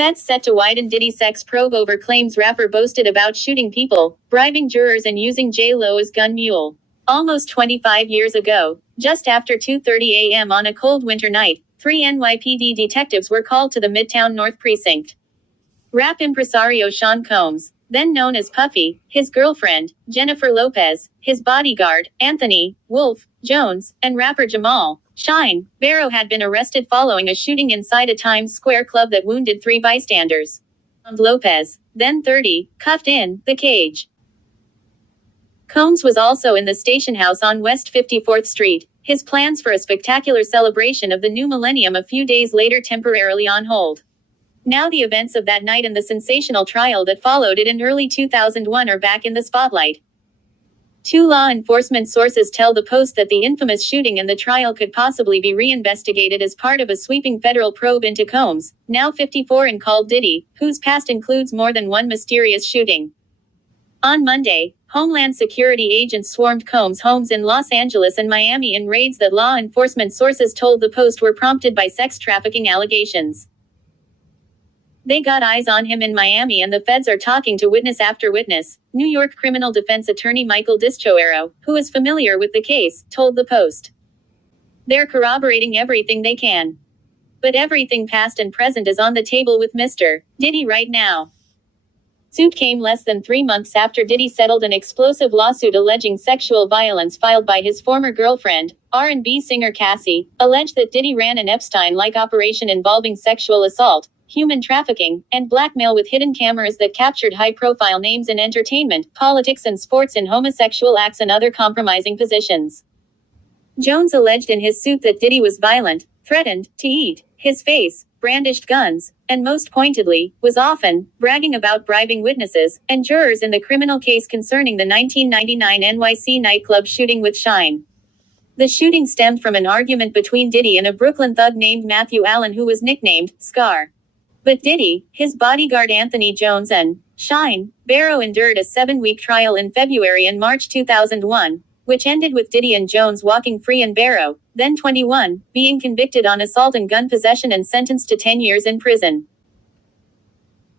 FEDS set to widen Diddy sex probe over claims rapper boasted about shooting people, bribing jurors and using J.Lo as gun mule. Almost 25 years ago, just after 2:30 a.m. on a cold winter night, 3 NYPD detectives were called to the Midtown North Precinct. Rap impresario Sean Combs, then known as Puffy, his girlfriend, Jennifer Lopez, his bodyguard, Anthony Wolf Jones, and rapper Jamal Shine Barrow had been arrested following a shooting inside a Times Square club that wounded 3 bystanders. Lopez, then 30, cuffed in the cage. Combs was also in the station house on West 54th Street, his plans for a spectacular celebration of the new millennium a few days later temporarily on hold. Now the events of that night and the sensational trial that followed it in early 2001 are back in the spotlight. 2 law enforcement sources tell the Post that the infamous shooting and the trial could possibly be reinvestigated as part of a sweeping federal probe into Combs, now 54 and called Diddy, whose past includes more than one mysterious shooting. On Monday, Homeland Security agents swarmed Combs' homes in Los Angeles and Miami in raids that law enforcement sources told the Post were prompted by sex trafficking allegations. They got eyes on him in Miami and the feds are talking to witness after witness, New York criminal defense attorney Michael Dischoero, who is familiar with the case, told the Post. They're corroborating everything they can. But everything past and present is on the table with Mr. Diddy right now. Suit came less than 3 months after Diddy settled an explosive lawsuit alleging sexual violence filed by his former girlfriend, R&B singer Cassie, alleged that Diddy ran an Epstein-like operation involving sexual assault, human trafficking, and blackmail with hidden cameras that captured high-profile names in entertainment, politics and sports in homosexual acts and other compromising positions. Jones alleged in his suit that Diddy was violent, threatened to eat his face, brandished guns, and most pointedly, was often bragging about bribing witnesses and jurors in the criminal case concerning the 1999 NYC nightclub shooting with Shine. The shooting stemmed from an argument between Diddy and a Brooklyn thug named Matthew Allen who was nicknamed Scar. But Diddy, his bodyguard Anthony Jones and Shine Barrow endured a 7-week trial in February and March 2001, which ended with Diddy and Jones walking free and Barrow, then 21, being convicted on assault and gun possession and sentenced to 10 years in prison.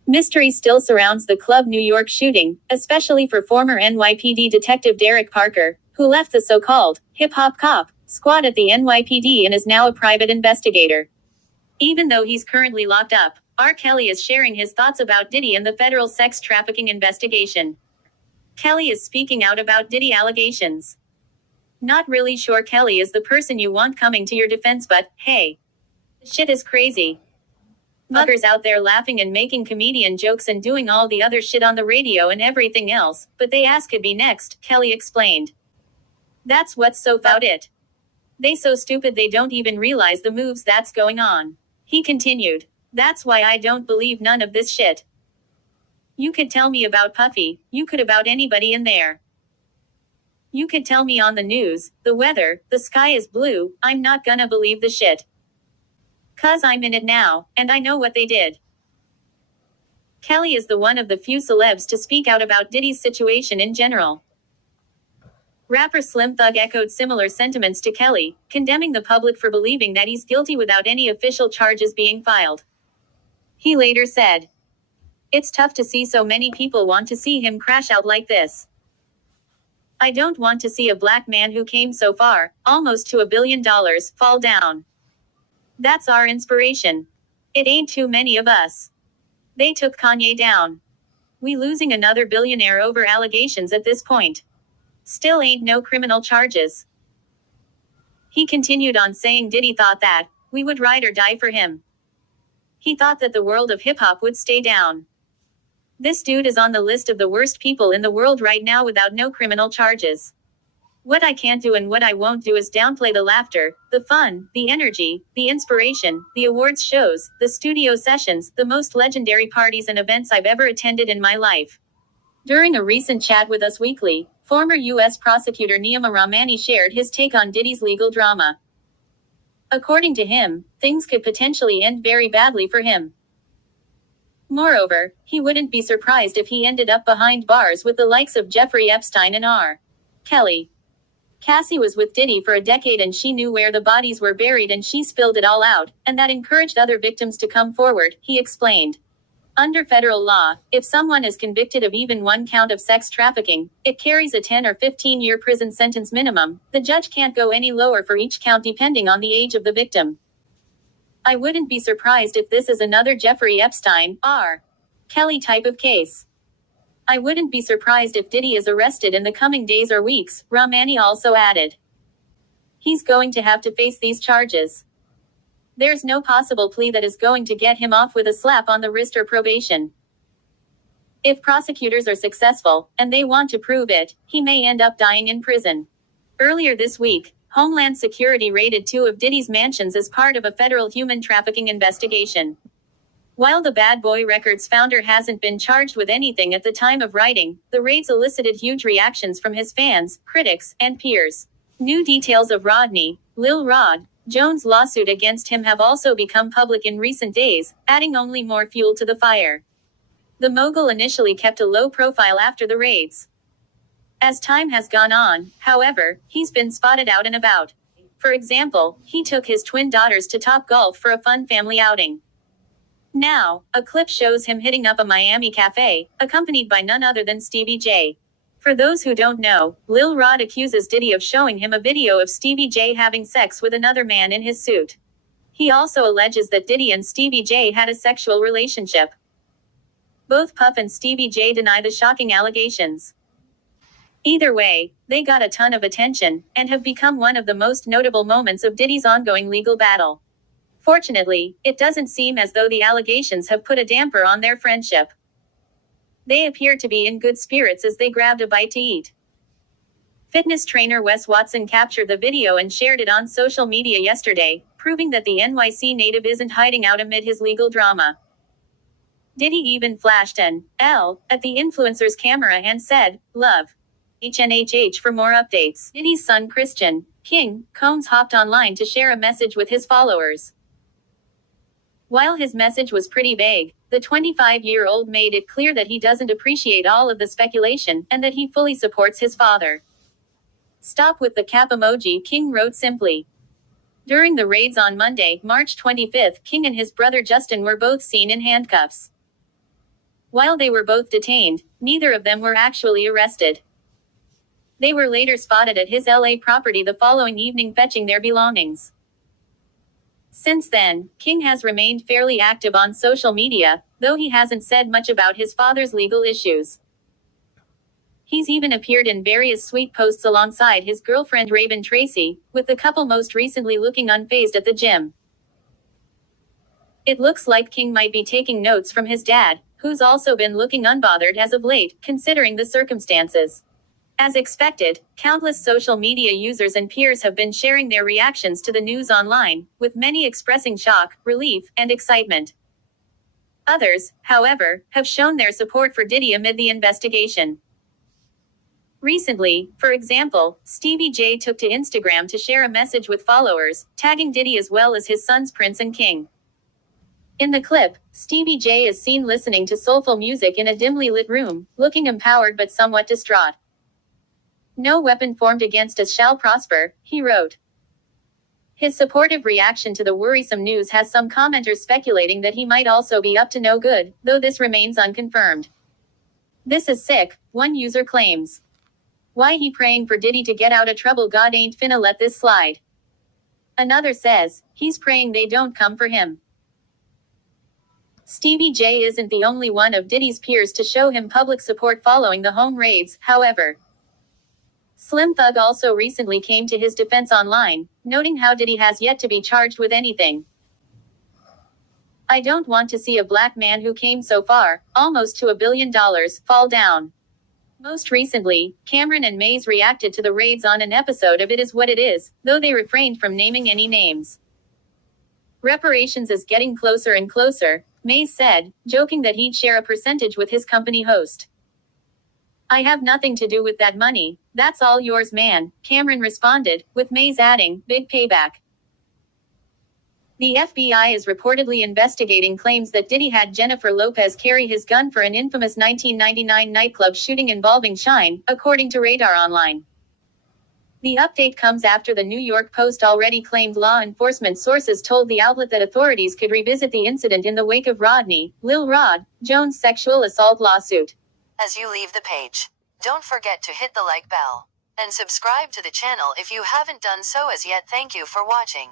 Mystery still surrounds the Club New York shooting, especially for former NYPD detective Derek Parker, who left the so-called hip-hop cop squad at the NYPD and is now a private investigator. Even though he's currently locked up, R. Kelly is sharing his thoughts about Diddy and the federal sex trafficking investigation. Kelly is speaking out about Diddy allegations. Not really sure Kelly is the person you want coming to your defense, but, hey. Shit is crazy. Muggers out there laughing and making comedian jokes and doing all the other shit on the radio and everything else, but they ask could be next, Kelly explained. That's what's so about it. They so stupid they don't even realize the moves that's going on. He continued. That's why I don't believe none of this shit. You could tell me about Puffy, you could about anybody in there. You could tell me on the news, the weather, the sky is blue, I'm not gonna believe the shit. 'Cause I'm in it now, and I know what they did. Kelly is the one of the few celebs to speak out about Diddy's situation in general. Rapper Slim Thug echoed similar sentiments to Kelly, condemning the public for believing that he's guilty without any official charges being filed. He later said, "It's tough to see so many people want to see him crash out like this. I don't want to see a black man who came so far, almost to $1 billion, fall down. That's our inspiration. It ain't too many of us. They took Kanye down. We losing another billionaire over allegations at this point. Still ain't no criminal charges." He continued on saying Diddy thought that, we would ride or die for him. He thought that the world of hip-hop would stay down. This dude is on the list of the worst people in the world right now without no criminal charges. What I can't do and what I won't do is downplay the laughter, the fun, the energy, the inspiration, the awards shows, the studio sessions, the most legendary parties and events I've ever attended in my life. During a recent chat with Us Weekly, former U.S. prosecutor Niyama Rahmani shared his take on Diddy's legal drama. According to him, things could potentially end very badly for him. Moreover, he wouldn't be surprised if he ended up behind bars with the likes of Jeffrey Epstein and R. Kelly. Cassie was with Diddy for a decade and she knew where the bodies were buried and she spilled it all out, and that encouraged other victims to come forward, he explained. Under federal law, if someone is convicted of even one count of sex trafficking, it carries a 10 or 15-year prison sentence minimum. The judge can't go any lower for each count depending on the age of the victim. I wouldn't be surprised if this is another Jeffrey Epstein, R. Kelly type of case. I wouldn't be surprised if Diddy is arrested in the coming days or weeks, Rahmani also added. He's going to have to face these charges. There's no possible plea that is going to get him off with a slap on the wrist or probation. If prosecutors are successful, and they want to prove it, he may end up dying in prison. Earlier this week, Homeland Security raided 2 of Diddy's mansions as part of a federal human trafficking investigation. While the Bad Boy Records founder hasn't been charged with anything at the time of writing, the raids elicited huge reactions from his fans, critics, and peers. New details of Rodney, Lil Rod, Jones' lawsuit against him have also become public in recent days, adding only more fuel to the fire. The mogul initially kept a low profile after the raids. As time has gone on, however, he's been spotted out and about. For example, he took his twin daughters to Topgolf for a fun family outing. Now, a clip shows him hitting up a Miami cafe, accompanied by none other than Stevie J. For those who don't know, Lil Rod accuses Diddy of showing him a video of Stevie J having sex with another man in his suit. He also alleges that Diddy and Stevie J had a sexual relationship. Both Puff and Stevie J deny the shocking allegations. Either way, they got a ton of attention, and have become one of the most notable moments of Diddy's ongoing legal battle. Fortunately, it doesn't seem as though the allegations have put a damper on their friendship. They appear to be in good spirits as they grabbed a bite to eat. Fitness trainer Wes Watson captured the video and shared it on social media yesterday, proving that the NYC native isn't hiding out amid his legal drama. Diddy even flashed an L at the influencer's camera and said, "Love. HNHH for more updates." Diddy's son Christian King Combs hopped online to share a message with his followers. While his message was pretty vague, the 25-year-old made it clear that he doesn't appreciate all of the speculation, and that he fully supports his father. "Stop with the cap emoji," King wrote simply. During the raids on Monday, March 25, King and his brother Justin were both seen in handcuffs. While they were both detained, neither of them were actually arrested. They were later spotted at his LA property the following evening fetching their belongings. Since then, King has remained fairly active on social media, though he hasn't said much about his father's legal issues. He's even appeared in various sweet posts alongside his girlfriend Raven Tracy, with the couple most recently looking unfazed at the gym. It looks like King might be taking notes from his dad, who's also been looking unbothered as of late, considering the circumstances. As expected, countless social media users and peers have been sharing their reactions to the news online, with many expressing shock, relief, and excitement. Others, however, have shown their support for Diddy amid the investigation. Recently, for example, Stevie J took to Instagram to share a message with followers, tagging Diddy as well as his sons Prince and King. In the clip, Stevie J is seen listening to soulful music in a dimly lit room, looking empowered but somewhat distraught. "No weapon formed against us shall prosper," he wrote. His supportive reaction to the worrisome news has some commenters speculating that he might also be up to no good, though this remains unconfirmed. "This is sick," one user claims. "Why he praying for Diddy to get out of trouble? God ain't finna let this slide." Another says, "He's praying they don't come for him." Stevie J isn't the only one of Diddy's peers to show him public support following the home raids, however. Slim Thug also recently came to his defense online, noting how Diddy has yet to be charged with anything. "I don't want to see a black man who came so far, almost to $1 billion, fall down." Most recently, Cameron and Maze reacted to the raids on an episode of It Is What It Is, though they refrained from naming any names. "Reparations is getting closer and closer," Maze said, joking that he'd share a percentage with his company host. "I have nothing to do with that money, that's all yours, man," Cameron responded, with Maze adding, "Big payback." The FBI is reportedly investigating claims that Diddy had Jennifer Lopez carry his gun for an infamous 1999 nightclub shooting involving Shine, according to Radar Online. The update comes after the New York Post already claimed law enforcement sources told the outlet that authorities could revisit the incident in the wake of Rodney, Lil Rod, Jones' sexual assault lawsuit. As you leave the page, don't forget to hit the like bell and subscribe to the channel if you haven't done so as yet. Thank you for watching.